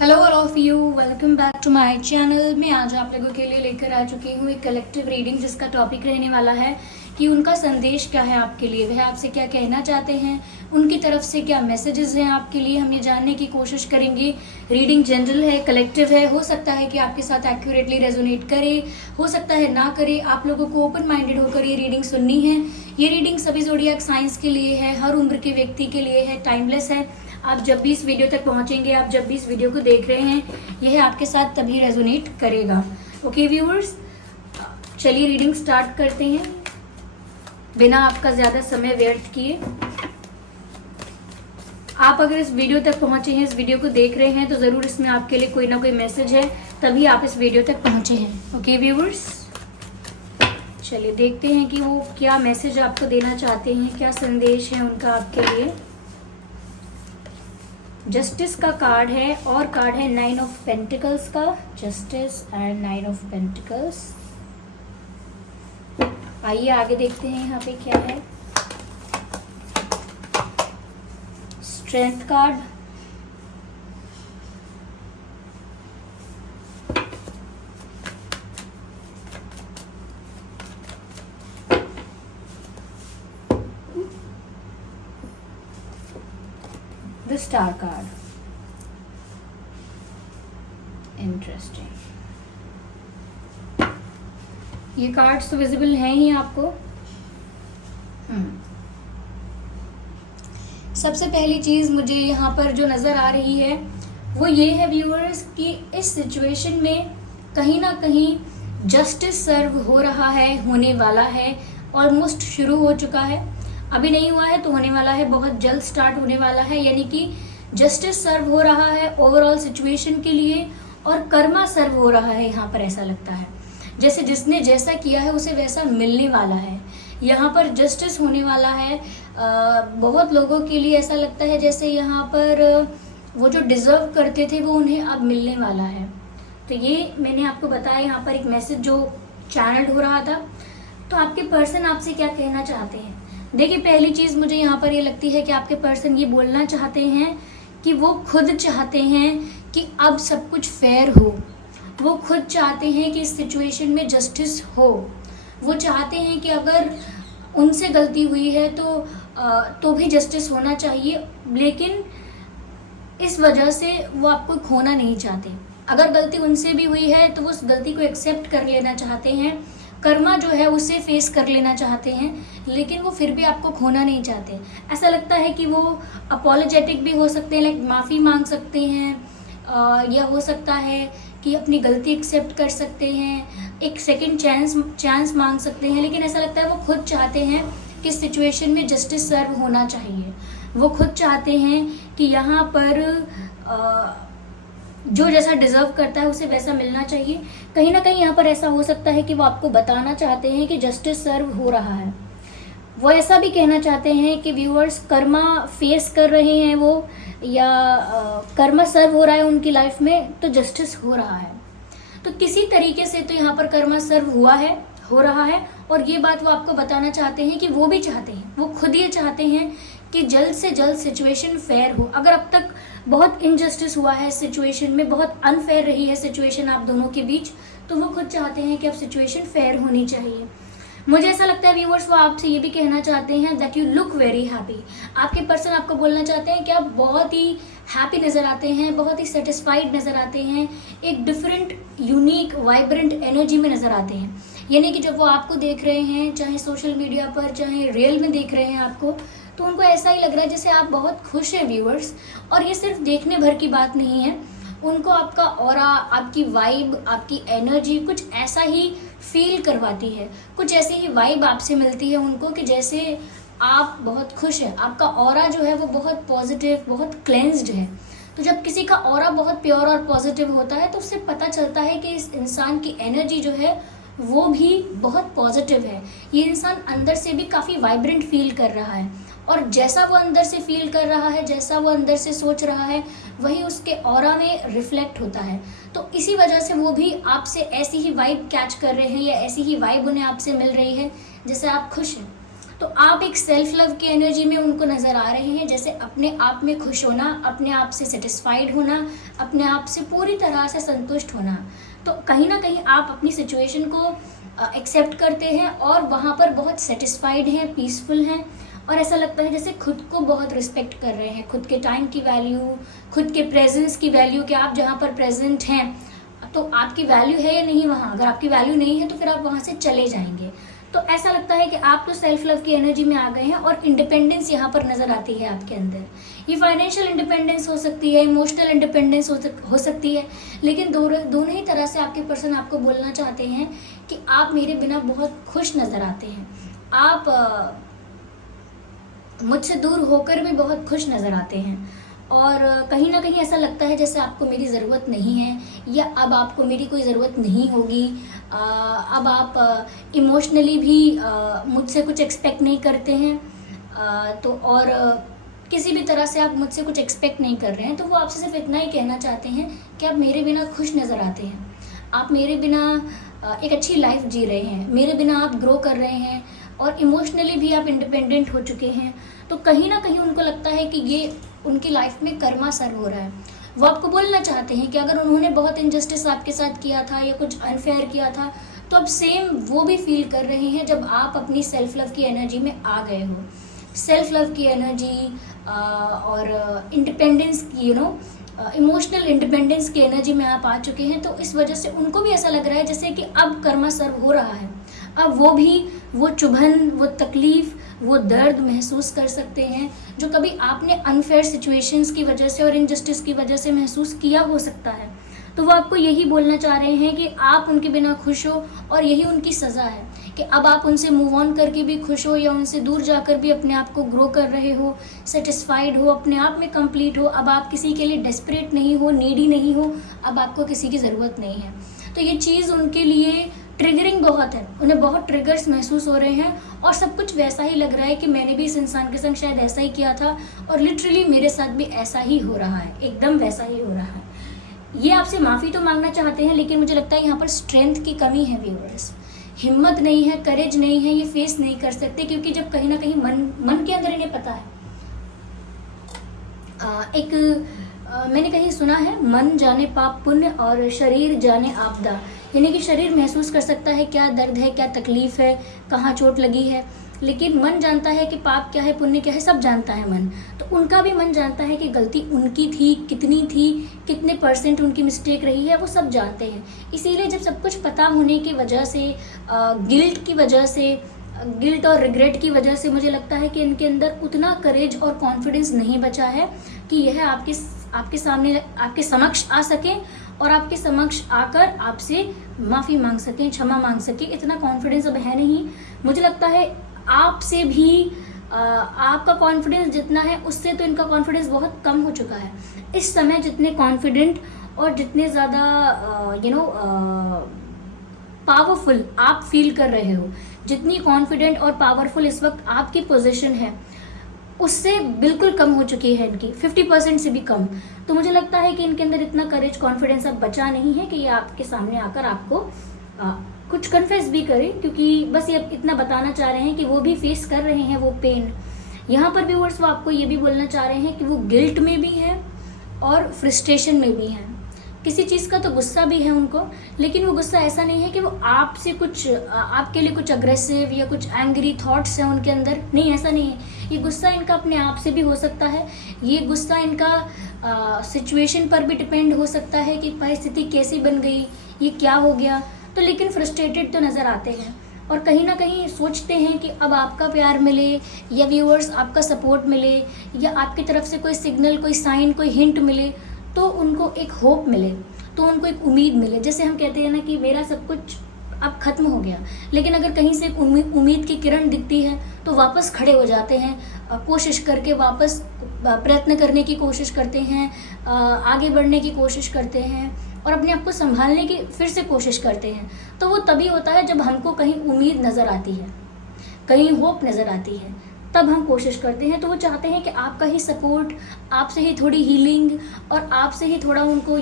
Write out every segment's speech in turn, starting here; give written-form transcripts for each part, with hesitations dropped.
Hello all of you, welcome back to my channel. मैं आज आप लोगों के लिए लेकर आ चुकी हूँ एक कलेक्टिव रीडिंग, जिसका टॉपिक रहने वाला है कि उनका संदेश क्या है आपके लिए, वह आपसे क्या कहना चाहते हैं, उनकी तरफ से क्या मैसेजेस हैं आपके लिए, हम ये जानने की कोशिश करेंगे। रीडिंग जनरल है, कलेक्टिव है, हो सकता है कि आपके साथ एक्यूरेटली रेजोनेट करे, हो सकता है ना करे। आप लोगों को ओपन माइंडेड होकर ये रीडिंग सुननी है। ये रीडिंग सभी ज़ोडिएक साइंस के लिए है, हर उम्र के व्यक्ति के लिए है, टाइमलेस है। आप जब भी इस वीडियो तक पहुंचेंगे, आप जब भी इस वीडियो को देख रहे हैं, यह आपके साथ तभी रेजोनेट करेगा। ओके व्यूअर्स, चलिए रीडिंग स्टार्ट करते हैं बिना आपका ज़्यादा समय व्यर्थ किए। आप अगर इस वीडियो तक पहुंचे हैं, इस वीडियो को देख रहे हैं, तो ज़रूर इसमें आपके लिए कोई ना कोई मैसेज है, तभी आप इस वीडियो तक पहुंचे हैं। ओके व्यूअर्स, चलिए देखते हैं कि वो क्या मैसेज आपको देना चाहते हैं, क्या संदेश है उनका आपके लिए। जस्टिस का कार्ड है और कार्ड है 9 ऑफ पेंटिकल्स का। Justice and 9 of pentacles. आइए आगे देखते हैं यहाँ पे क्या है। Strength card, the star card. Interesting, ये कार्ड्स तो विजिबल हैं ही आपको। सबसे पहली चीज मुझे यहाँ पर जो नजर आ रही है वो ये है व्यूअर्स कि इस सिचुएशन में कहीं ना कहीं जस्टिस सर्व हो रहा है, होने वाला है, ऑलमोस्ट शुरू हो चुका है। अभी नहीं हुआ है तो होने वाला है, बहुत जल्द स्टार्ट होने वाला है। यानी कि जस्टिस सर्व हो रहा है ओवरऑल सिचुएशन के लिए, और कर्मा सर्व हो रहा है। यहाँ पर ऐसा लगता है जैसे जिसने जैसा किया है उसे वैसा मिलने वाला है। यहाँ पर जस्टिस होने वाला है। बहुत लोगों के लिए ऐसा लगता है जैसे यहाँ पर वो जो डिजर्व करते थे वो उन्हें अब मिलने वाला है। तो ये मैंने आपको बताया, यहाँ पर एक मैसेज जो चैनल्ड हो रहा था। तो आपके पर्सन आपसे क्या कहना चाहते हैं? देखिए, पहली चीज़ मुझे यहाँ पर ये लगती है कि आपके पर्सन ये बोलना चाहते हैं कि वो खुद चाहते हैं कि अब सब कुछ फेयर हो। वो खुद चाहते हैं कि इस सिचुएशन में जस्टिस हो। वो चाहते हैं कि अगर उनसे गलती हुई है तो भी जस्टिस होना चाहिए, लेकिन इस वजह से वो आपको खोना नहीं चाहते। अगर गलती उनसे भी हुई है तो वो उस गलती को एक्सेप्ट कर लेना चाहते हैं, कर्मा जो है उसे फेस कर लेना चाहते हैं, लेकिन वो फिर भी आपको खोना नहीं चाहते। ऐसा लगता है कि वो अपोलोजेटिक भी हो सकते हैं, लाइक माफ़ी मांग सकते हैं, या हो सकता है कि अपनी गलती एक्सेप्ट कर सकते हैं, एक सेकंड चांस मांग सकते हैं। लेकिन ऐसा लगता है वो खुद चाहते हैं कि इस सिचुएशन में जस्टिस सर्व होना चाहिए। वो खुद चाहते हैं कि यहाँ पर जो जैसा डिजर्व करता है उसे वैसा मिलना चाहिए। कहीं ना कहीं यहाँ पर ऐसा हो सकता है कि वो आपको बताना चाहते हैं कि जस्टिस सर्व हो रहा है। वो ऐसा भी कहना चाहते हैं कि व्यूअर्स कर्मा फेस कर रहे हैं वो, या कर्मा सर्व हो रहा है उनकी लाइफ में, तो जस्टिस हो रहा है। तो किसी तरीके से तो यहाँ पर कर्मा सर्व हुआ है, हो रहा है, और ये बात वो आपको बताना चाहते हैं कि वो भी चाहते हैं, वो खुद ये चाहते हैं कि जल्द से जल्द सिचुएशन फेयर हो। अगर अब तक बहुत इनजस्टिस हुआ है सिचुएशन में, बहुत अनफेयर रही है सिचुएशन आप दोनों के बीच, तो वो खुद चाहते हैं कि अब सिचुएशन फेयर होनी चाहिए। मुझे ऐसा लगता है व्यूअर्स, वो आपसे ये भी कहना चाहते हैं that you look very happy. आपके पर्सन आपको बोलना चाहते हैं कि आप बहुत ही हैप्पी नज़र आते हैं, बहुत ही सेटिस्फाइड नज़र आते हैं, एक डिफरेंट यूनिक वाइब्रेंट एनर्जी में नज़र आते हैं। यानी कि जब वो आपको देख रहे हैं, चाहे सोशल मीडिया पर चाहे रियल में देख रहे हैं आपको, तो उनको ऐसा ही लग रहा है जैसे आप बहुत खुश हैं व्यूअर्स। और ये सिर्फ देखने भर की बात नहीं है, उनको आपका ऑरा, आपकी वाइब, आपकी एनर्जी कुछ ऐसा ही फील करवाती है, कुछ ऐसी ही वाइब आपसे मिलती है उनको कि जैसे आप बहुत खुश हैं। आपका ऑरा जो है वो बहुत पॉजिटिव, बहुत क्लेंस्ड है। तो जब किसी का ऑरा बहुत प्योर और पॉजिटिव होता है तो उससे पता चलता है कि इस इंसान की एनर्जी जो है वो भी बहुत पॉजिटिव है। ये इंसान अंदर से भी काफ़ी वाइब्रेंट फील कर रहा है, और जैसा वो अंदर से फील कर रहा है, जैसा वो अंदर से सोच रहा है, वही उसके ऑरा में रिफ्लेक्ट होता है। तो इसी वजह से वो भी आपसे ऐसी ही वाइब कैच कर रहे हैं, या ऐसी ही वाइब उन्हें आपसे मिल रही है जैसे आप खुश हैं। तो आप एक सेल्फ लव की एनर्जी में उनको नज़र आ रहे हैं, जैसे अपने आप में खुश होना, अपने आप से सेटिस्फाइड होना, अपने आप से पूरी तरह से संतुष्ट होना। तो कहीं ना कहीं आप अपनी सिचुएशन को एक्सेप्ट करते हैं और वहाँ पर बहुत सेटिस्फाइड हैं, पीसफुल हैं, और ऐसा लगता है जैसे खुद को बहुत रिस्पेक्ट कर रहे हैं, खुद के टाइम की वैल्यू, खुद के प्रेजेंस की वैल्यू, कि आप जहाँ पर प्रेजेंट हैं तो आपकी वैल्यू है या नहीं वहाँ। अगर आपकी वैल्यू नहीं है तो फिर आप वहाँ से चले जाएंगे। तो ऐसा लगता है कि आप तो सेल्फ लव की एनर्जी में आ गए हैं और इंडिपेंडेंस यहाँ पर नज़र आती है आपके अंदर। ये फाइनेंशियल इंडिपेंडेंस हो सकती है, इमोशनल इंडिपेंडेंस हो सकती है, लेकिन दोनों ही तरह से आपके पर्सन आपको बोलना चाहते हैं कि आप मेरे बिना बहुत खुश नज़र आते हैं, आप मुझसे दूर होकर भी बहुत खुश नज़र आते हैं, और कहीं ना कहीं ऐसा लगता है जैसे आपको मेरी ज़रूरत नहीं है, या अब आपको मेरी कोई ज़रूरत नहीं होगी। अब आप इमोशनली भी मुझसे कुछ एक्सपेक्ट नहीं करते हैं, तो और किसी भी तरह से आप मुझसे कुछ एक्सपेक्ट नहीं कर रहे हैं। तो वो आपसे सिर्फ इतना ही कहना चाहते हैं कि आप मेरे बिना खुश नज़र आते हैं, आप मेरे बिना एक अच्छी लाइफ जी रहे हैं, मेरे बिना आप ग्रो कर रहे हैं, और इमोशनली भी आप इंडिपेंडेंट हो चुके हैं। तो कहीं ना कहीं उनको लगता है कि ये उनकी लाइफ में कर्मा सर्व हो रहा है। वो आपको बोलना चाहते हैं कि अगर उन्होंने बहुत इनजस्टिस आपके साथ किया था या कुछ अनफेयर किया था, तो अब सेम वो भी फील कर रहे हैं जब आप अपनी सेल्फ लव की एनर्जी में आ गए हो। सेल्फ लव की एनर्जी और इंडिपेंडेंस की, इमोशनल इंडिपेंडेंस की एनर्जी में आप आ चुके हैं। तो इस वजह से उनको भी ऐसा लग रहा है जैसे कि अब कर्मा सर्व हो रहा है। अब वो भी वो चुभन, वो तकलीफ, वो दर्द महसूस कर सकते हैं जो कभी आपने अनफेयर सिचुएशंस की वजह से और इनजस्टिस की वजह से महसूस किया हो सकता है। तो वो आपको यही बोलना चाह रहे हैं कि आप उनके बिना खुश हो, और यही उनकी सज़ा है कि अब आप उनसे मूव ऑन करके भी खुश हो, या उनसे दूर जाकर भी अपने आप को ग्रो कर रहे हो, सेटिस्फाइड हो, अपने आप में कंप्लीट हो। अब आप किसी के लिए डेस्परेट नहीं हो, नीडी नहीं हो, अब आपको किसी की ज़रूरत नहीं है। तो ये चीज़ उनके लिए ट्रिगरिंग बहुत है, उन्हें बहुत ट्रिगर्स महसूस हो रहे हैं, और सब कुछ वैसा ही लग रहा है कि मैंने भी इस इंसान के संग शायद ऐसा ही किया था, और लिटरली मेरे साथ भी ऐसा ही हो रहा है, एकदम वैसा ही हो रहा है। ये आपसे माफ़ी तो मांगना चाहते हैं, लेकिन मुझे लगता है यहाँ पर स्ट्रेंथ की कमी है व्यूअर्स, हिम्मत नहीं है, करेज नहीं है, ये फेस नहीं कर सकते, क्योंकि जब कहीं ना कहीं मन के अंदर इन्हें पता है। मैंने कहीं सुना है, मन जाने पाप पुण्य और शरीर जाने आपदा, यानी कि शरीर महसूस कर सकता है क्या दर्द है, क्या तकलीफ है, कहाँ चोट लगी है, लेकिन मन जानता है कि पाप क्या है, पुण्य क्या है, सब जानता है मन। तो उनका भी मन जानता है कि गलती उनकी थी, कितनी थी, कितने % उनकी मिस्टेक रही है, वो सब जानते हैं। इसीलिए जब सब कुछ पता होने की वजह से, गिल्ट और रिग्रेट की वजह से मुझे लगता है कि इनके अंदर उतना करेज और कॉन्फिडेंस नहीं बचा है कि यह आपके सामने, आपके समक्ष आ सके और आपके समक्ष आकर आपसे माफ़ी मांग सकें, क्षमा मांग सकें। इतना कॉन्फिडेंस अब है नहीं। मुझे लगता है आपसे भी आपका कॉन्फिडेंस जितना है उससे तो इनका कॉन्फिडेंस बहुत कम हो चुका है। इस समय जितने कॉन्फिडेंट और जितने ज़्यादा पावरफुल आप फील कर रहे हो, जितनी कॉन्फिडेंट और पावरफुल इस वक्त आपकी पोजीशन है, उससे बिल्कुल कम हो चुकी है इनकी, 50% से भी कम। तो मुझे लगता है कि इनके अंदर इतना करेज, कॉन्फिडेंस अब बचा नहीं है कि ये आपके सामने आकर आपको कुछ कन्फेस भी करें, क्योंकि बस ये इतना बताना चाह रहे हैं कि वो भी फेस कर रहे हैं वो पेन। यहाँ पर भी वो आपको ये भी बोलना चाह रहे हैं कि वो गिल्ट में भी हैं और फ्रस्ट्रेशन में भी हैं। किसी चीज़ का तो गुस्सा भी है उनको, लेकिन वो गुस्सा ऐसा नहीं है कि वो आपसे कुछ, आपके लिए कुछ अग्रेसिव या कुछ एंग्री थॉट्स हैं उनके अंदर, नहीं, ऐसा नहीं है। ये गुस्सा इनका अपने आप से भी हो सकता है, ये गुस्सा इनका सिचुएशन पर भी डिपेंड हो सकता है कि परिस्थिति कैसी बन गई, ये क्या हो गया। तो लेकिन फ्रस्ट्रेटेड तो नज़र आते हैं और कहीं ना कहीं सोचते हैं कि अब आपका प्यार मिले या व्यूअर्स आपका सपोर्ट मिले या आपकी तरफ से कोई सिग्नल, कोई साइन, कोई हिंट मिले, तो उनको एक होप मिले, तो उनको एक उम्मीद मिले। जैसे हम कहते हैं ना कि मेरा सब कुछ अब खत्म हो गया, लेकिन अगर कहीं से एक उम्मीद की किरण दिखती है तो वापस खड़े हो जाते हैं, कोशिश करके वापस प्रयत्न करने की कोशिश करते हैं, आगे बढ़ने की कोशिश करते हैं और अपने आप को संभालने की फिर से कोशिश करते हैं। तो वो तभी होता है जब हमको कहीं उम्मीद नज़र आती है, कहीं होप नज़र आती है, तब हम कोशिश करते हैं। तो वो चाहते हैं कि आपका ही सपोर्ट, आपसे ही थोड़ी हीलिंग और आपसे ही थोड़ा उनको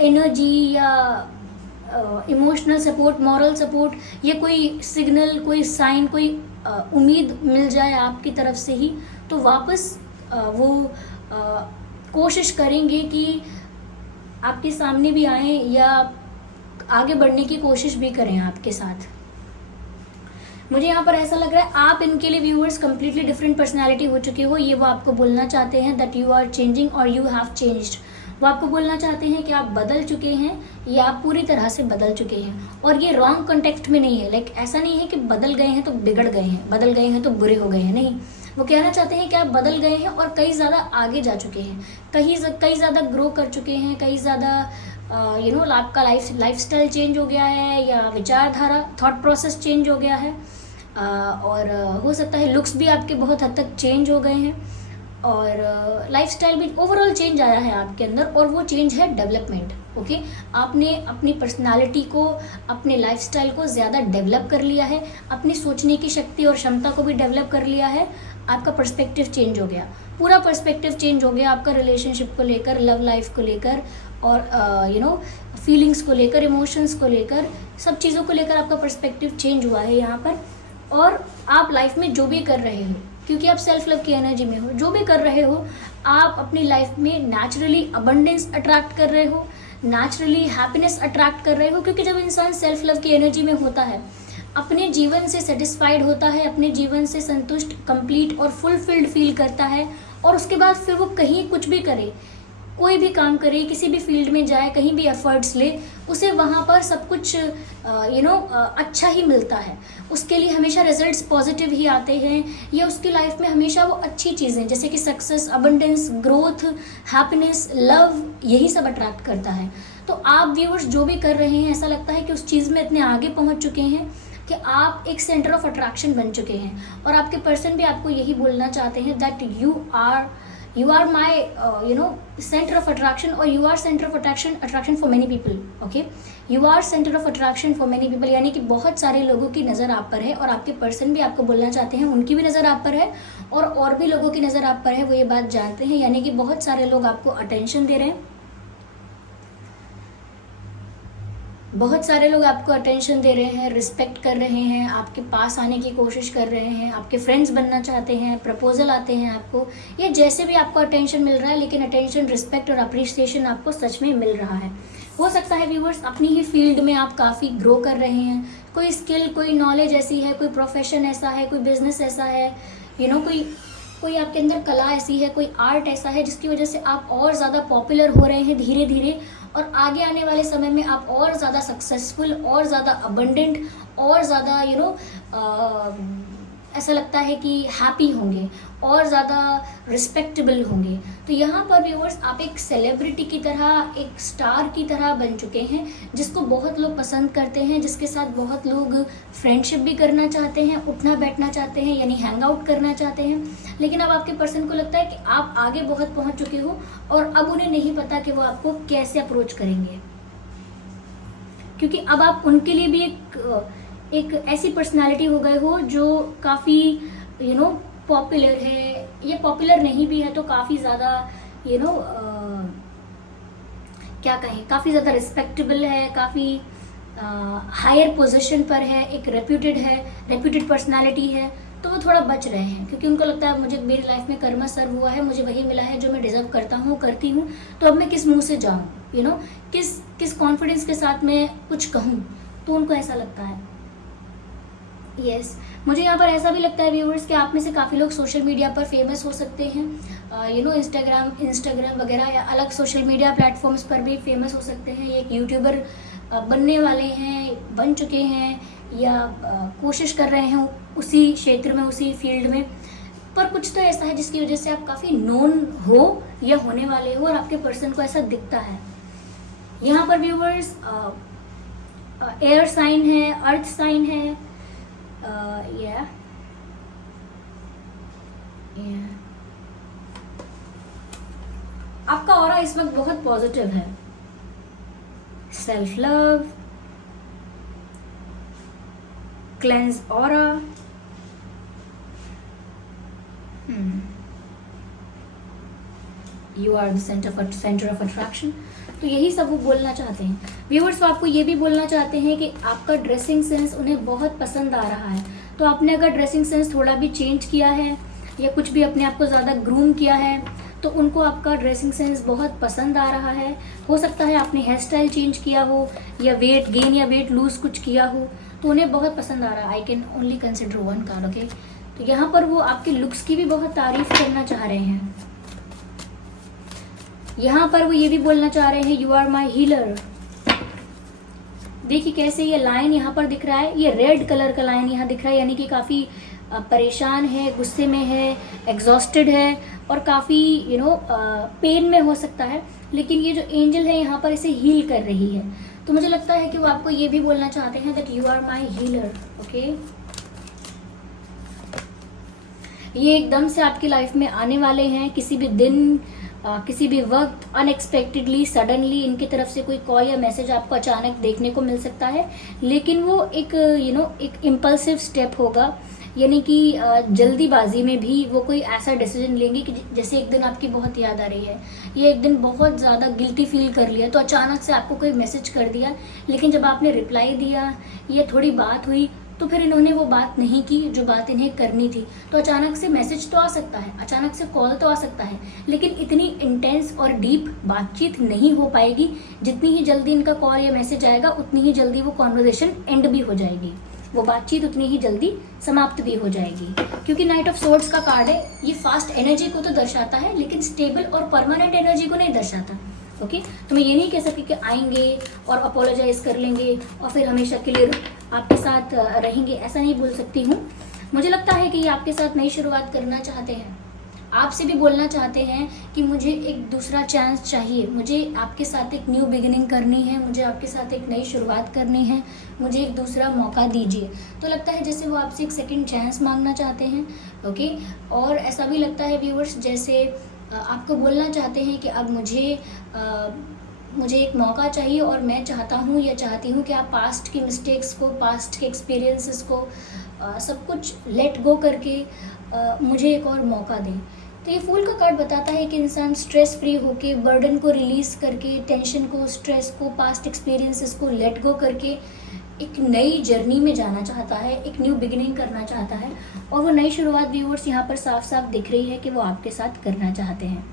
एनर्जी या इमोशनल सपोर्ट, मॉरल सपोर्ट या कोई सिग्नल, कोई साइन, कोई उम्मीद मिल जाए आपकी तरफ से ही, तो वापस वो कोशिश करेंगे कि आपके सामने भी आए या आगे बढ़ने की कोशिश भी करें आपके साथ। मुझे यहाँ पर ऐसा लग रहा है आप इनके लिए व्यूअर्स कंप्लीटली डिफरेंट पर्सनालिटी हो चुके हो, ये वो आपको बोलना चाहते हैं दैट यू आर चेंजिंग और यू हैव चेंज्ड। वो आपको बोलना चाहते हैं कि आप बदल चुके हैं या आप पूरी तरह से बदल चुके हैं। और ये रॉन्ग कॉन्टेक्स्ट में नहीं है, लाइक ऐसा नहीं है कि बदल गए हैं तो बिगड़ गए हैं, बदल गए हैं तो बुरे हो गए हैं, नहीं। वो कहना चाहते हैं कि आप बदल गए हैं और कई ज़्यादा आगे जा चुके हैं, कई ज़्यादा ग्रो कर चुके हैं, कई ज़्यादा आपका लाइफस्टाइल चेंज हो गया है या विचारधारा थॉट प्रोसेस चेंज हो गया है। और हो सकता है लुक्स भी आपके बहुत हद तक चेंज हो गए हैं और लाइफस्टाइल भी ओवरऑल चेंज आया है आपके अंदर, और वो चेंज है डेवलपमेंट। ओके, आपने अपनी पर्सनालिटी को, अपने लाइफस्टाइल को ज़्यादा डेवलप कर लिया है, अपनी सोचने की शक्ति और क्षमता को भी डेवलप कर लिया है। आपका पर्सपेक्टिव चेंज हो गया, पूरा पर्सपेक्टिव चेंज हो गया आपका रिलेशनशिप को लेकर, लव लाइफ को लेकर और फीलिंग्स को लेकर, इमोशंस को लेकर, सब चीज़ों को लेकर आपका पर्सपेक्टिव चेंज हुआ है यहाँ पर। और आप लाइफ में जो भी कर रहे हो, क्योंकि आप सेल्फ लव की एनर्जी में हो, जो भी कर रहे हो आप अपनी लाइफ में नेचुरली अबंडेंस अट्रैक्ट कर रहे हो, नेचुरली हैप्पीनेस अट्रैक्ट कर रहे हो। क्योंकि जब इंसान सेल्फ लव की एनर्जी में होता है, अपने जीवन से सेटिस्फाइड होता है, अपने जीवन से संतुष्ट, कंप्लीट और फुलफिल्ड फील करता है, और उसके बाद फिर वो कहीं कुछ भी करे, कोई भी काम करे, किसी भी फील्ड में जाए, कहीं भी एफर्ट्स ले, उसे वहाँ पर सब कुछ अच्छा ही मिलता है। उसके लिए हमेशा रिजल्ट्स पॉजिटिव ही आते हैं, या उसकी लाइफ में हमेशा वो अच्छी चीज़ें जैसे कि success, abundance, growth, happiness, love, यही सब अट्रैक्ट करता है। तो आप व्यूअर्स जो भी कर रहे हैं, ऐसा लगता है कि उस चीज़ में इतने आगे पहुँच चुके हैं कि आप एक सेंटर ऑफ अट्रैक्शन बन चुके हैं, और आपके पर्सन भी आपको यही बोलना चाहते हैं that you are my center of attraction, or you are center of attraction for many people. Okay, you are center of attraction for many people, यानी कि बहुत सारे लोगों की नज़र आप पर है, और आपके पर्सन भी आपको बोलना चाहते हैं उनकी भी नज़र आप पर है, और भी लोगों की नज़र आप पर है, वो ये बात जानते हैं। यानी कि बहुत सारे लोग आपको अटेंशन दे रहे हैं, बहुत सारे लोग आपको अटेंशन दे रहे हैं, रिस्पेक्ट कर रहे हैं, आपके पास आने की कोशिश कर रहे हैं, आपके फ्रेंड्स बनना चाहते हैं, प्रपोजल आते हैं आपको, या जैसे भी आपको अटेंशन मिल रहा है, लेकिन अटेंशन, रिस्पेक्ट और अप्रिसिएशन आपको सच में मिल रहा है। हो सकता है व्यूअर्स अपनी ही फील्ड में आप काफ़ी ग्रो कर रहे हैं, कोई स्किल, कोई नॉलेज ऐसी है, कोई प्रोफेशन ऐसा है, कोई बिजनेस ऐसा है, कोई आपके अंदर कला ऐसी है, कोई आर्ट ऐसा है जिसकी वजह से आप और ज़्यादा पॉपुलर हो रहे हैं धीरे धीरे, और आगे आने वाले समय में आप और ज़्यादा सक्सेसफुल, और ज़्यादा अबंडेंट, और ज़्यादा ऐसा लगता है कि हैप्पी होंगे, और ज़्यादा रिस्पेक्टेबल होंगे। तो यहाँ पर व्यूअर्स आप एक सेलिब्रिटी की तरह, एक स्टार की तरह बन चुके हैं, जिसको बहुत लोग पसंद करते हैं, जिसके साथ बहुत लोग फ्रेंडशिप भी करना चाहते हैं, उठना बैठना चाहते हैं, यानी हैंग आउट करना चाहते हैं। लेकिन अब आपके पर्सन को लगता है कि आप आगे बहुत पहुँच चुके हो, और अब उन्हें नहीं पता कि वो आपको कैसे अप्रोच करेंगे, क्योंकि अब आप उनके लिए भी एक ऐसी पर्सनालिटी हो गए हो जो काफ़ी पॉपुलर है, या पॉपुलर नहीं भी है तो काफ़ी ज़्यादा क्या कहें, काफ़ी ज़्यादा रिस्पेक्टेबल है, काफ़ी हायर पोजीशन पर है, एक रेप्यूटेड पर्सनालिटी है। तो वो थोड़ा बच रहे हैं, क्योंकि उनको लगता है मुझे मेरी लाइफ में कर्मा सर्व हुआ है, मुझे वही मिला है जो मैं डिजर्व करता हूँ, करती हूँ, तो अब मैं किस मुँह से जाऊँ, किस कॉन्फिडेंस के साथ मैं कुछ कहूँ, तो उनको ऐसा लगता है। यस, मुझे यहाँ पर ऐसा भी लगता है व्यूअर्स कि आप में से काफ़ी लोग सोशल मीडिया पर फेमस हो सकते हैं, इंस्टाग्राम वगैरह या अलग सोशल मीडिया प्लेटफॉर्म्स पर भी फेमस हो सकते हैं। ये एक यूट्यूबर बनने वाले हैं, बन चुके हैं, या कोशिश कर रहे हैं उसी क्षेत्र में, उसी फील्ड में। पर कुछ तो ऐसा है जिसकी वजह से आप काफ़ी नोन हो या होने वाले हो, और आपके पर्सन को ऐसा दिखता है। यहाँ पर व्यूअर्स एयर साइन है, अर्थ साइन है, आपका ऑरा इस वक्त बहुत पॉजिटिव है। Self love, cleanse aura, you are the centre of attraction. तो यही सब वो बोलना चाहते हैं व्यूअर्स। वो आपको ये भी बोलना चाहते हैं कि आपका ड्रेसिंग सेंस उन्हें बहुत पसंद आ रहा है, तो आपने अगर ड्रेसिंग सेंस थोड़ा भी चेंज किया है या कुछ भी अपने आप को ज़्यादा ग्रूम किया है तो उनको आपका ड्रेसिंग सेंस बहुत पसंद आ रहा है। हो सकता है आपने हेयर स्टाइल चेंज किया हो या वेट गेन या वेट लूज कुछ किया हो तो उन्हें बहुत पसंद आ रहा है। I can only consider one card, okay. तो यहाँ पर वो आपके लुक्स की भी बहुत तारीफ करना चाह रहे हैं। यहाँ पर वो ये भी बोलना चाह रहे हैं यू आर माई हीलर। देखिए कैसे ये लाइन यहाँ पर दिख रहा है, ये रेड कलर का लाइन यहाँ दिख रहा है, यानी कि काफ़ी परेशान है, गुस्से में है, एग्जॉस्टेड है और काफ़ी पेन में हो सकता है। लेकिन ये जो एंजल है यहाँ पर इसे हील कर रही है। तो मुझे लगता है कि वो आपको ये भी बोलना चाहते हैं that you are my healer, okay. ये एकदम से आपकी लाइफ में आने वाले हैं, किसी भी दिन किसी भी वक्त अनएक्सपेक्टेडली सडनली इनकी तरफ से कोई कॉल या मैसेज आपको अचानक देखने को मिल सकता है। लेकिन वो एक एक इम्पल्सिव स्टेप होगा, यानी कि जल्दीबाजी में भी वो कोई ऐसा डिसीजन लेंगे कि जैसे एक दिन आपकी बहुत याद आ रही है, ये एक दिन बहुत ज़्यादा गिल्टी फील कर लिया तो अचानक से आपको कोई मैसेज कर दिया, लेकिन जब आपने रिप्लाई दिया या थोड़ी बात हुई तो फिर इन्होंने वो बात नहीं की जो बात इन्हें करनी थी। तो अचानक से मैसेज तो आ सकता है, अचानक से कॉल तो आ सकता है, लेकिन इतनी इंटेंस और डीप बातचीत नहीं हो पाएगी। जितनी ही जल्दी इनका कॉल या मैसेज आएगा उतनी ही जल्दी वो कॉन्वर्सेशन एंड भी हो जाएगी, वो बातचीत उतनी ही जल्दी समाप्त भी हो जाएगी। क्योंकि नाइट ऑफ सोर्ड्स का कार्ड है, ये फास्ट एनर्जी को तो दर्शाता है लेकिन स्टेबल और परमानेंट एनर्जी को नहीं दर्शाता, ओके। तो मैं ये नहीं कह सकती कि आएंगे और अपोलोजाइज कर लेंगे और फिर हमेशा के लिए आपके साथ रहेंगे, ऐसा नहीं बोल सकती हूँ। मुझे लगता है कि ये आपके साथ नई शुरुआत करना चाहते हैं, आपसे भी बोलना चाहते हैं कि मुझे एक दूसरा चांस चाहिए, मुझे आपके साथ एक न्यू बिगिनिंग करनी है, मुझे आपके साथ एक नई शुरुआत करनी है, मुझे एक दूसरा मौका दीजिए। तो लगता है जैसे वो आपसे एक सेकंड चांस मांगना चाहते हैं, ओके। और ऐसा भी लगता है व्यूअर्स जैसे आपको बोलना चाहते हैं कि अब मुझे एक मौका चाहिए और मैं चाहता हूँ या चाहती हूँ कि आप पास्ट की मिस्टेक्स को, पास्ट के एक्सपीरियंसेस को सब कुछ लेट गो करके मुझे एक और मौका दें। तो ये फूल का कार्ड बताता है कि इंसान स्ट्रेस फ्री होके, बर्डन को रिलीज़ करके, टेंशन को, स्ट्रेस को, पास्ट एक्सपीरियंसेस को लेट गो करके एक नई जर्नी में जाना चाहता है, एक न्यू बिगिनिंग करना चाहता है। और वो नई शुरुआत व्यूअर्स यहाँ पर साफ साफ दिख रही है कि वो आपके साथ करना चाहते हैं।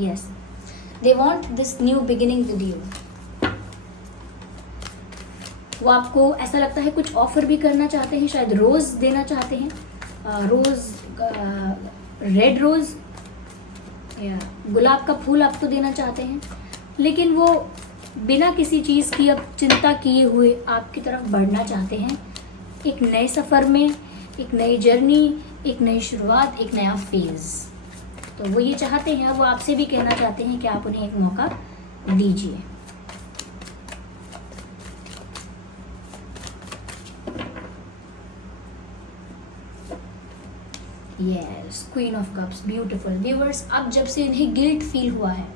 Yes, they want this new beginning with you. वो आपको ऐसा लगता है कुछ ऑफर भी करना चाहते हैं, शायद रोज देना चाहते हैं, रेड रोज या गुलाब का फूल आपको देना चाहते हैं। लेकिन वो बिना किसी चीज़ की अब चिंता किए हुए आपकी तरफ बढ़ना चाहते हैं, एक नए सफ़र में, एक नई जर्नी, एक नई शुरुआत, एक नया फेज। तो वो ये चाहते हैं, वो आपसे भी कहना चाहते हैं कि आप उन्हें एक मौका दीजिए। Yes, queen of cups, beautiful viewers. अब जब से इन्हें गिल्ट फील हुआ है,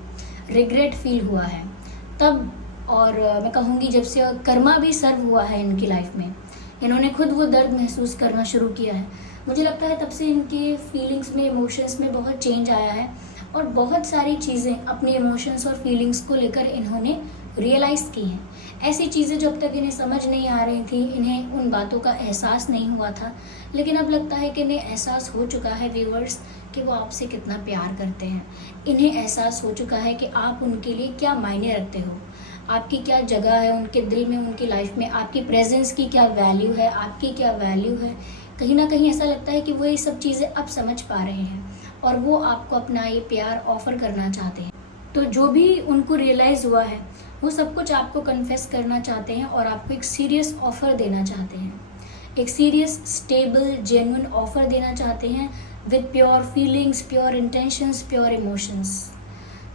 रिग्रेट फील हुआ है तब, और मैं कहूँगी जब से कर्मा भी सर्व हुआ है इनकी लाइफ में, इन्होंने खुद वो दर्द महसूस करना शुरू किया है। मुझे लगता है तब से इनके फीलिंग्स में, इमोशंस में बहुत चेंज आया है और बहुत सारी चीज़ें अपने इमोशंस और फीलिंग्स को लेकर इन्होंने रियलाइज़ की हैं। ऐसी चीज़ें जो अब तक इन्हें समझ नहीं आ रही थी, इन्हें उन बातों का एहसास नहीं हुआ था, लेकिन अब लगता है कि इन्हें एहसास हो चुका है व्यूअर्स कि वो आपसे कितना प्यार करते हैं। इन्हें एहसास हो चुका है कि आप उनके लिए क्या मायने रखते हो, आपकी क्या जगह है उनके दिल में, उनकी लाइफ में, आपकी प्रेजेंस की क्या वैल्यू है, आपकी क्या वैल्यू है। कहीं ना कहीं ऐसा लगता है कि वो ये सब चीज़ें अब समझ पा रहे हैं और वो आपको अपना ये प्यार ऑफ़र करना चाहते हैं। तो जो भी उनको रियलाइज़ हुआ है वो सब कुछ आपको कन्फेस करना चाहते हैं और आपको एक सीरियस ऑफ़र देना चाहते हैं, एक सीरियस, स्टेबल, जेन्युइन ऑफ़र देना चाहते हैं with pure feelings, pure intentions, pure emotions.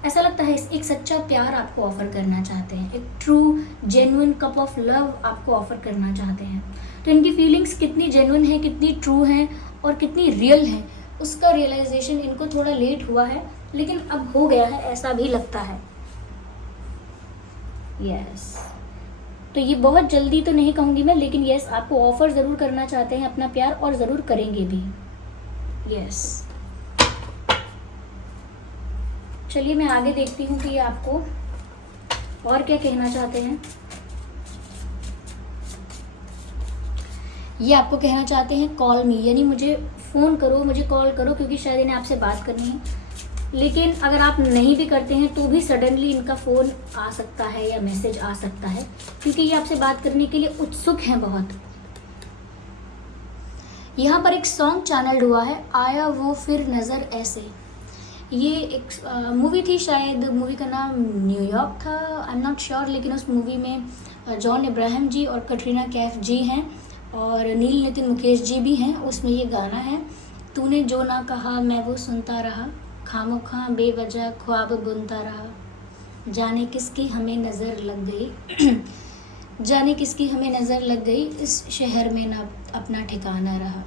ऐसा लगता है एक सच्चा प्यार आपको ऑफ़र करना चाहते हैं, एक true genuine cup of love आपको ऑफ़र करना चाहते हैं। तो इनकी फीलिंग्स कितनी जेन्युइन है, कितनी ट्रू हैं और कितनी रियल है, उसका रियलाइजेशन इनको थोड़ा लेट हुआ है, लेकिन अब हो गया है, ऐसा भी लगता है। यस, तो ये बहुत जल्दी तो नहीं कहूँगी मैं, लेकिन यस, आपको ऑफ़र ज़रूर करना चाहते हैं अपना प्यार और ज़रूर करेंगे भी। यस, चलिए मैं आगे देखती हूँ कि ये आपको और क्या कहना चाहते हैं। ये आपको कहना चाहते हैं कॉल मी, यानी मुझे फ़ोन करो, मुझे कॉल करो, क्योंकि शायद इन्हें आपसे बात करनी है। लेकिन अगर आप नहीं भी करते हैं तो भी सडनली इनका फ़ोन आ सकता है या मैसेज आ सकता है, क्योंकि ये आपसे बात करने के लिए उत्सुक हैं बहुत। यहाँ पर एक सॉन्ग चैनल्ड हुआ है, आया वो फिर नज़र ऐसे। ये एक मूवी थी, शायद मूवी का नाम न्यूयॉर्क था, आई एम नॉट श्योर, लेकिन उस मूवी में जॉन इब्राहिम जी और कटरीना कैफ जी हैं और नील नितिन मुकेश जी भी हैं। उसमें ये गाना है, तूने जो ना कहा मैं वो सुनता रहा, खामोखा बेवजह ख्वाब बुनता रहा, जाने किसकी हमें नज़र लग गई जाने किसकी हमें नज़र लग गई, इस शहर में ना अपना ठिकाना रहा,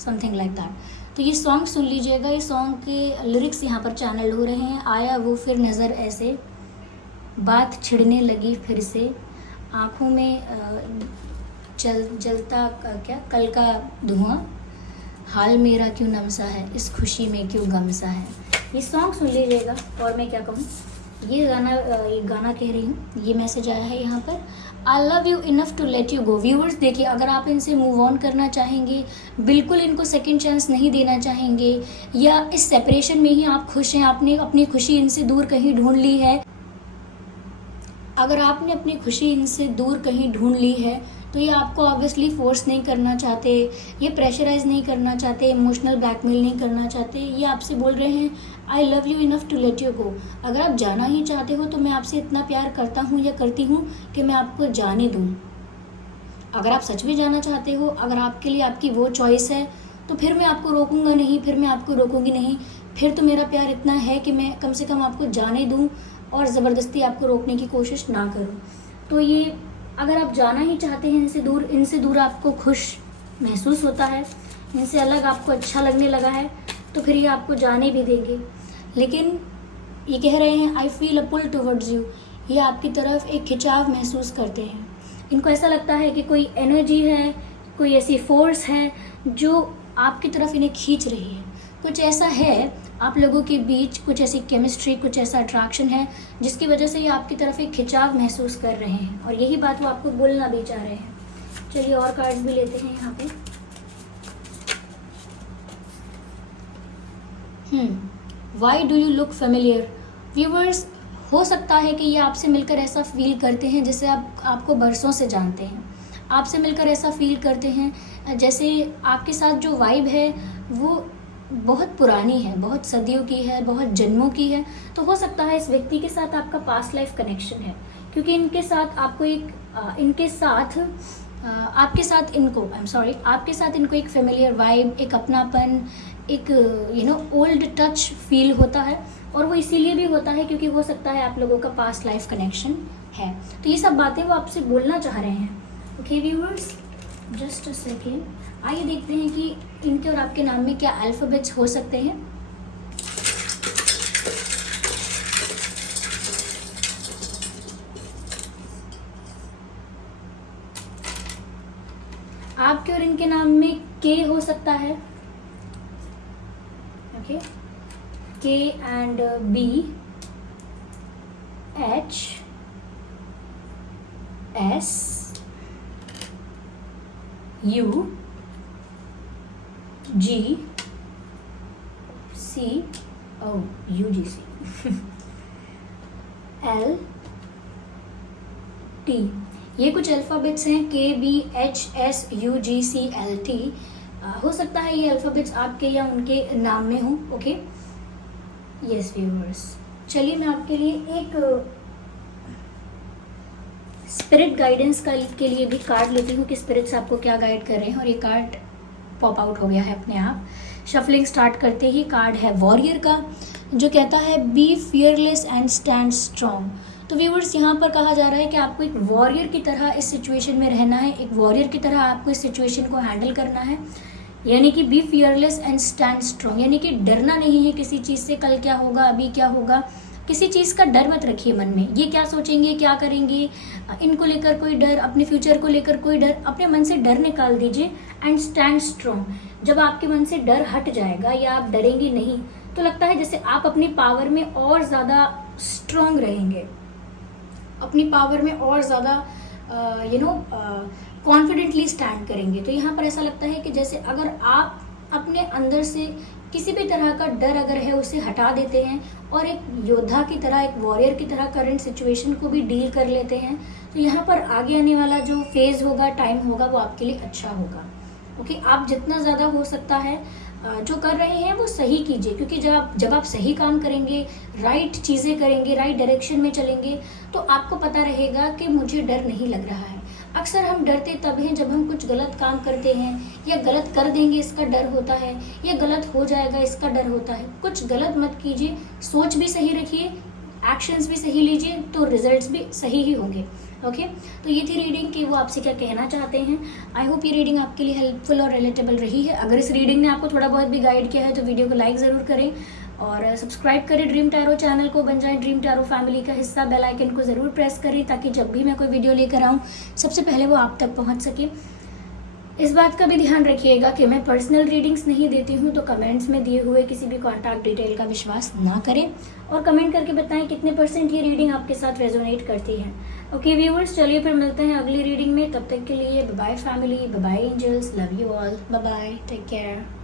समथिंग लाइक दैट। तो ये सॉन्ग सुन लीजिएगा, ये सॉन्ग के लिरिक्स यहाँ पर चैनल हो रहे हैं। आया वो फिर नज़र ऐसे, बात छिड़ने लगी फिर से, आँखों में जलता क्या कल का धुआं, हाल मेरा क्यों नमसा है, इस खुशी में क्यों गमसा है। ये सॉन्ग सुन लीजिएगा। और मैं क्या कहूँ, ये गाना कह रही हूँ, ये मैसेज आया है यहाँ पर, I love you enough to let you go. Viewers देखिए, अगर आप इनसे मूव ऑन करना चाहेंगे, बिल्कुल इनको सेकंड चांस नहीं देना चाहेंगे, या इस सेपरेशन में ही आप खुश हैं, आपने अपनी खुशी इनसे दूर कहीं ढूंढ ली है, अगर आपने अपनी खुशी इनसे दूर कहीं ढूंढ ली है, तो ये आपको ऑब्वियसली फोर्स नहीं करना चाहते, ये प्रेशराइज नहीं करना चाहते, इमोशनल ब्लैकमेल नहीं करना चाहते। ये आपसे बोल रहे हैं I love you enough to let you go. अगर आप जाना ही चाहते हो तो मैं आपसे इतना प्यार करता हूँ या करती हूँ कि मैं आपको जाने दूँ। अगर आप सच में जाना चाहते हो, अगर आपके लिए आपकी वो चॉइस है, तो फिर मैं आपको रोकूंगा नहीं, फिर मैं आपको रोकूंगी नहीं, फिर तो मेरा प्यार इतना है कि मैं कम से कम आपको जाने दूँ और ज़बरदस्ती आपको रोकने की कोशिश ना करूँ। तो ये अगर आप जाना ही चाहते हैं इनसे दूर आपको खुश महसूस होता है, इनसे अलग आपको अच्छा लगने लगा है, तो फिर ये आपको जाने भी देंगे। लेकिन ये कह रहे हैं I feel a pull towards you, ये आपकी तरफ एक खिंचाव महसूस करते हैं। इनको ऐसा लगता है कि कोई एनर्जी है, कोई ऐसी फोर्स है जो आपकी तरफ इन्हें खींच रही है। कुछ ऐसा है आप लोगों के बीच, कुछ ऐसी केमिस्ट्री, कुछ ऐसा अट्रैक्शन है जिसकी वजह से ये आपकी तरफ एक खिंचाव महसूस कर रहे हैं, और यही बात वो आपको बोलना भी चाह रहे हैं। चलिए और कार्ड्स भी लेते हैं यहाँ पे। Why do you look familiar. Viewers, हो सकता है कि ये आपसे मिलकर ऐसा फील करते हैं जैसे आपको बरसों से जानते हैं, आपसे मिलकर ऐसा फील करते हैं जैसे आपके साथ जो वाइब है वो बहुत पुरानी है, बहुत सदियों की है, बहुत जन्मों की है। तो हो सकता है इस व्यक्ति के साथ आपका पास्ट लाइफ कनेक्शन है, क्योंकि आपके साथ इनको एक फेमिलियर वाइब, एक अपनापन, एक ओल्ड टच फील होता है, और वो इसीलिए भी होता है क्योंकि हो सकता है आप लोगों का पास्ट लाइफ कनेक्शन है। तो ये सब बातें वो आपसे बोलना चाह रहे हैं। Okay viewers, just a second, आइए देखते हैं कि इनके और आपके नाम में क्या अल्फ़ाबेट्स हो सकते हैं। आपके और इनके नाम में के हो सकता है, okay, K and B, H, S, U, G, C, UGC, L, T. ये कुछ अल्फ़ाबेट्स हैं, KBHS UGC LT। हो सकता है ये अल्फ़ाबेट्स आपके या उनके नाम में हों। ओके, यस व्यूअर्स, चलिए मैं आपके लिए एक स्पिरिट गाइडेंस के लिए भी कार्ड लेती हूँ कि स्पिरिट्स आपको क्या गाइड कर रहे हैं। और ये कार्ड पॉप आउट हो गया है अपने आप। शफलिंग स्टार्ट करते ही कार्ड है वॉरियर का, जो कहता है be fearless and stand strong. तो व्यूअर्स, यहाँ पर कहा जा रहा है कि आपको एक वॉरियर की तरह इस सिचुएशन में रहना है, एक वॉरियर की तरह आपको इस सिचुएशन को हैंडल करना है। यानी कि be fearless and stand strong, यानी कि डरना नहीं है किसी चीज़ से, कल क्या होगा, अभी क्या होगा, किसी चीज़ का डर मत रखिए मन में। ये क्या सोचेंगे, क्या करेंगे, इनको लेकर कोई डर, अपने फ्यूचर को लेकर कोई डर, अपने मन से डर निकाल दीजिए एंड स्टैंड स्ट्रॉन्ग। जब आपके मन से डर हट जाएगा या आप डरेंगे नहीं, तो लगता है जैसे आप अपनी पावर में और ज़्यादा स्ट्रॉन्ग रहेंगे, अपनी पावर में और ज़्यादा कॉन्फिडेंटली स्टैंड करेंगे। तो यहाँ पर ऐसा लगता है कि जैसे अगर आप अपने अंदर से किसी भी तरह का डर अगर है उसे हटा देते हैं और एक योद्धा की तरह, एक वॉरियर की तरह करंट सिचुएशन को भी डील कर लेते हैं, तो यहाँ पर आगे आने वाला जो फेज होगा, टाइम होगा, वो आपके लिए अच्छा होगा। ओके, आप जितना ज़्यादा हो सकता है जो कर रहे हैं वो सही कीजिए, क्योंकि जब आप सही काम करेंगे, राइट चीज़ें करेंगे, राइट डायरेक्शन में चलेंगे, तो आपको पता रहेगा कि मुझे डर नहीं लग रहा है। अक्सर हम डरते तब हैं जब हम कुछ गलत काम करते हैं, या गलत कर देंगे इसका डर होता है, या गलत हो जाएगा इसका डर होता है। कुछ गलत मत कीजिए, सोच भी सही रखिए, एक्शंस भी सही लीजिए, तो रिजल्ट्स भी सही ही होंगे। ओके, तो ये थी रीडिंग कि वो आपसे क्या कहना चाहते हैं। आई होप ये रीडिंग आपके लिए हेल्पफुल और रिलेटेबल रही है। अगर इस रीडिंग ने आपको थोड़ा बहुत भी गाइड किया है तो वीडियो को लाइक ज़रूर करें और सब्सक्राइब करें ड्रीम टैरो चैनल को, बन जाए ड्रीम टैरो फैमिली का हिस्सा। बेल आइकन को ज़रूर प्रेस करें ताकि जब भी मैं कोई वीडियो लेकर आऊँ सबसे पहले वो आप तक पहुँच सके। इस बात का भी ध्यान रखिएगा कि मैं पर्सनल रीडिंग्स नहीं देती हूँ, तो कमेंट्स में दिए हुए किसी भी कॉन्टैक्ट डिटेल का विश्वास ना करें और कमेंट करके बताएं कितने % ये रीडिंग आपके साथ रेजोनेट करती है। ओके व्यूअर्स, चलिए फिर मिलते हैं अगली रीडिंग में। तब तक के लिए bye bye family, bye bye angels, love you all, bye bye, take care.